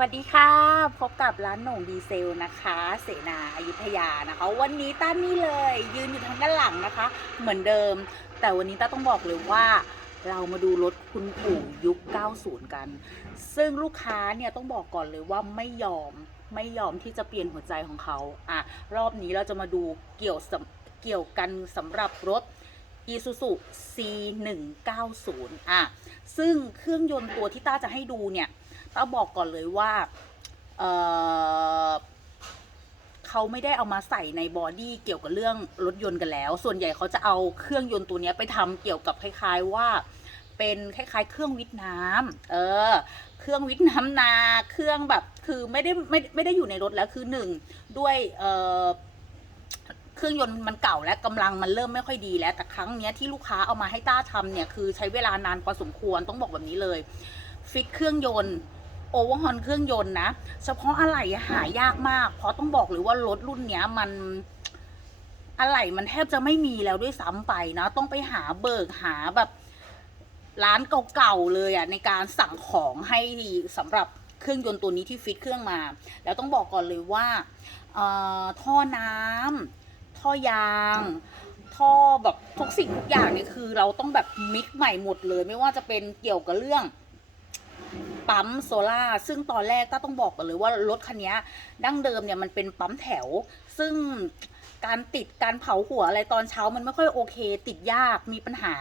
วัสดีค่ะ พบกับร้านโหน่งดีเซลนะคะ เสนาอายุทยานะคะ วันนี้ต้านี่เลยยืนอยู่ทางด้านหลังนะคะ เหมือนเดิม แต่วันนี้ต้าต้องบอกเลยว่าเรามาดูรถคุณปู่ยุค 90 กัน ซึ่งลูกค้าเนี่ยต้องบอกก่อนเลยว่าไม่ยอมไม่ยอมที่จะเปลี่ยนหัวใจของเขาอะรอบนี้เราจะมาดูเกี่ยวสำเกี่ยวกันสำหรับรถ Isuzu C190 อะซึ่งเครื่องยนต์ตัวที่ต้าจะให้ดูเนี่ย ต้าบอกก่อนเลยว่าเเขาไม่ได้เอามาใส่ในบอดี้เกี่ยวกับเรื่องรถยนต์กันแล้ว ส่วนใหญ่เขาจะเอาเครื่องยนต์ตัวนี้ไปทำเกี่ยวกับคล้าย ๆว่าเป็นคล้ายๆ เครื่องวิทย์น้ำเออ เครื่องวิทย์น้ำนา เครื่องแบบ คือไม่ได้ไม่ไม่ได้อยู่ในรถแล้ว คือหนึ่งด้วยเออเครื่องยนต์มันเก่าและกำลังมันเริ่มไม่ค่อยดีแล้ว แต่ครั้งเนี้ยที่ลูกค้าเอามาให้ต้าทำเนี่ย คือใช้เวลานานพอสมควร ต้องบอกแบบนี้เลย ฟิตเครื่องยนต์ โอเวอร์ฮอนเครื่องยนต์นะ เฉพาะอะไหล่หายากมาก เพราะต้องบอกเลยว่ารถรุ่นเนี้ยมันอะไหล่มันแทบจะไม่มีแล้วด้วยซ้ำไปนะ ต้องไปหาเบิกหาแบบร้านเก่าๆเลยอะ่ะในการสั่งของให้สำหรับเครื่องยนต์ตัวนี้ที่ฟิตเครื่องมา แล้วต้องบอกก่อนเลยว่าท่อน้ำท่อยาง ท่อแบบทุกสิ่งทุกอย่างเนี่ยคือเราต้องแบบมิกใหม่หมดเลย ไม่ว่าจะเป็นเกี่ยวกับเรื่อง ปั๊มโซล่าซึ่งตอนแรกต้าต้องบอกกันเลยว่ารถคันนี้ดั้งเดิมเนี่ยมันเป็นปั๊มแถว ซึ่งการติดการเผาหัวอะไรตอนเช้ามันไม่ค่อยโอเค ติดยากมีปัญหา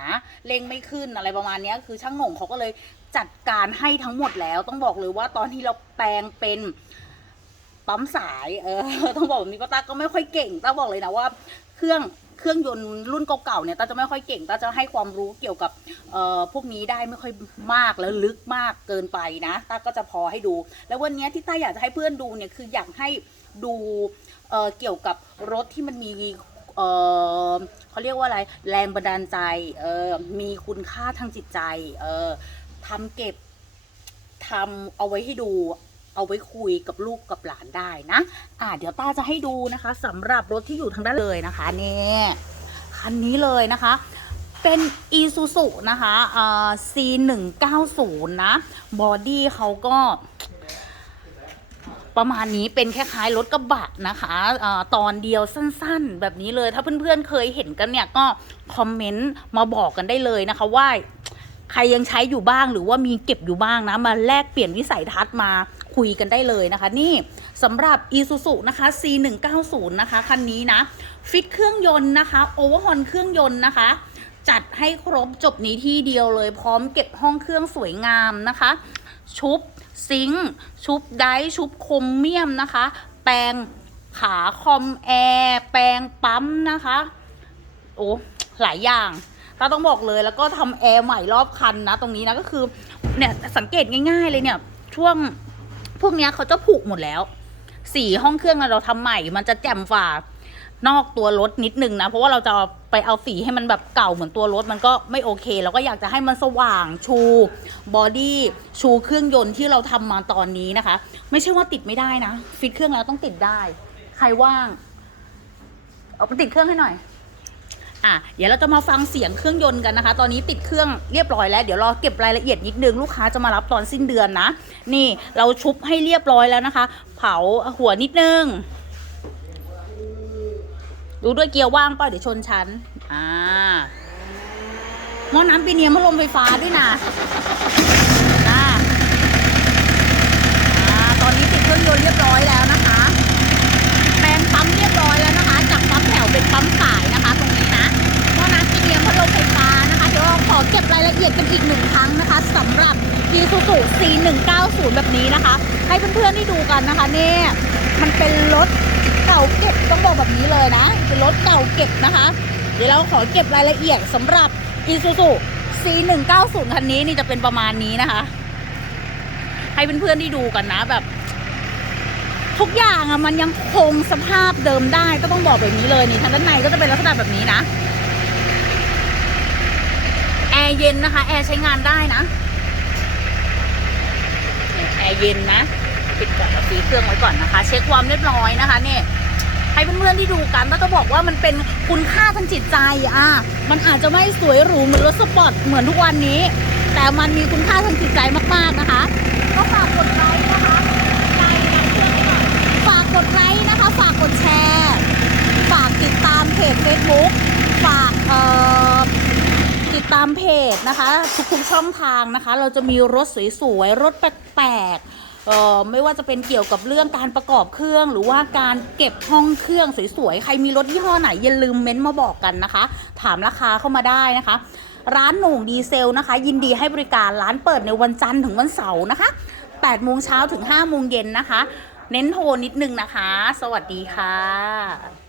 เร่งไม่ขึ้นอะไรประมาณนี้คือช่างหน่งเขาก็เลยจัดการให้ทั้งหมดแล้ว ต้องบอกเลยว่าตอนที่เราแปลงเป็นปั๊มสายเออต้องบอกแบบนี้ป้าต้าก็ไม่ค่อยเก่งต้าบอกเลยนะว่า เครื่อง เครื่องยนต์รุ่นเก่าๆเนี่ยตาจะไม่ค่อยเก่งตาจะให้ความรู้เกี่ยวกับเอ่อพวกนี้ได้ไม่ค่อยมากแล้วลึกมากเกินไปนะตาก็จะพอให้ดู แล้ววันนี้ที่ตาอยากจะให้เพื่อนดูเนี่ยคืออยากให้ดูเอ่อเกี่ยวกับรถที่มันมีเเขาเรียกว่าอะไรแรงบันดาลใจเออมีคุณค่าทางจิตใจเออทำเก็บทำเอาไว้ให้ดู เอาไว้คุยกับลูกกับหลานได้นะ อ่าเดี๋ยวต้าจะให้ดูนะคะสำหรับรถที่อยู่ทางด้านเลยนะคะเนี่ยคันนี้เลยนะคะ เป็น e s u s u นะคะเอ่อ C190 นะบอดี้เขาก็ประมาณนี้เป็นคล้ายๆรถกระบะนะคะออตอนเดียวสั้นๆ แบบนี้เลย ถ้าเพื่อนๆเคยเห็นกันเนี่ยก็คอมเมนต์มาบอกกันได้เลยนะคะว่าใครยังใช้อยู่บ้างหรือว่ามีเก็บอยู่บ้างนะ มาแลกเปลี่ยนวิสัยทัศน์มา คุยกันได้เลยนะคะ นี่สำหรับ e s u s u นะคะ C190 นะคะ คันนี้นะ ฟิตเครื่องยนต์นะคะโอเวอร์ฮอนเครื่องยนต์นะคะ จัดให้ครบจบนี้ที่เดียวเลย พร้อมเก็บห้องเครื่องสวยงามนะคะ ชุบซิงชุบไดชุบคมเมียมนะคะ แปรงขาคอมแอร์แปรงปั๊มนะคะโอ้หลายอย่างเราต้องบอกเลยแล้วก็ทำแอร์ใหม่รอบคันนะ ตรงนี้นะก็คือเนี่ยสังเกตง่าย ๆ เลยเนี่ยช่วง พวกเนี้ยเขาจะผูกหมดแล้ว สีห้องเครื่องเราทำใหม่ มันจะแจ่มฝ่านอกตัวรถนิดนึงนะ เพราะว่าเราจะไปเอาสีให้มันแบบเก่าเหมือนตัวรถมันก็ไม่โอเค เราก็อยากจะให้มันสว่างชูบอดี้ชูเครื่องยนต์ที่เราทำมาตอนนี้นะคะ ไม่ใช่ว่าติดไม่ได้นะ ฟิตเครื่องแล้วต้องติดได้ ใครว่าง เอาไปติดเครื่องให้หน่อย อะเดี๋ยวเราจะมาฟังเสียงเครื่องยนต์กันนะคะ ตอนนี้ติดเครื่องเรียบร้อยแล้วเดี๋ยวรอเก็บรายละเอียดนิดนึงลูกค้าจะมารับตอนสิ้นเดือนนะ นี่เราชุบให้เรียบร้อยแล้วนะคะ เผาหัวนิดนึงดูด้วยเกียร์ว่างเปล่าเดี๋ยวชนชั้นอ่าหม้อน้ำปีเนียมพัดลมไฟฟ้าด้วยนะจ้าอ่าตอนนี้ติดเครื่องยนต์เรียบร้อยแล้ว รับ Isuzu C190 แบบนี้นะคะ ให้เพื่อนๆได้ดูกันนะคะนี่มันเป็นรถเก่าเก็บต้องบอกแบบนี้เลยนะ เป็นรถเก่าเก็บนะคะ เดี๋ยวเราขอเก็บรายละเอียดสำหรับ Isuzu C190 คันนี้นี่จะเป็นประมาณนี้นะคะ ให้เพื่อนๆได้ดูกันนะแบบ ทุกอย่างอะมันยังคงสภาพเดิมได้ก็ต้องบอกแบบนี้เลยนี่ทางด้านในก็จะเป็นลักษณะแบบนี้นะแอร์เย็นนะคะ แอร์ใช้งานได้นะ เย็นนะปิดก่อนสีเครื่องไว้ก่อนนะคะ เช็คความเรียบร้อยนะคะเนี่ยให้เพื่อนๆที่ดูกันก็จะบอกว่ามันเป็นคุณค่าทางจิตใจอะมันอาจจะไม่สวยหรูเหมือนรถสปอร์ตเหมือนทุกวันนี้ แต่มันมีคุณค่าทางจิตใจมากๆนะคะ ก็ฝากกดไลค์นะคะฝากกดไลค์นะคะ ฝากกดแชร์ ตามเพจนะคะ ทุกๆช่องทางนะคะ เราจะมีรถสวยๆรถแปลกๆเอ่อไม่ว่าจะเป็นเกี่ยวกับเรื่องการประกอบเครื่อง หรือว่าการเก็บห้องเครื่องสวยๆใครมีรถยี่ห้อไหนอย่าลืมเม้นต์มาบอกกันนะคะ ถามราคาเข้ามาได้นะคะ ร้านโหน่งดีเซลนะคะ ยินดีให้บริการร้านเปิดในวันจันทร์ถึงวันเสาร์นะคะ8โมงเช้าถึง5โมงเย็นนะคะ เน้นโทรนิดนึงนะคะ สวัสดีค่ะ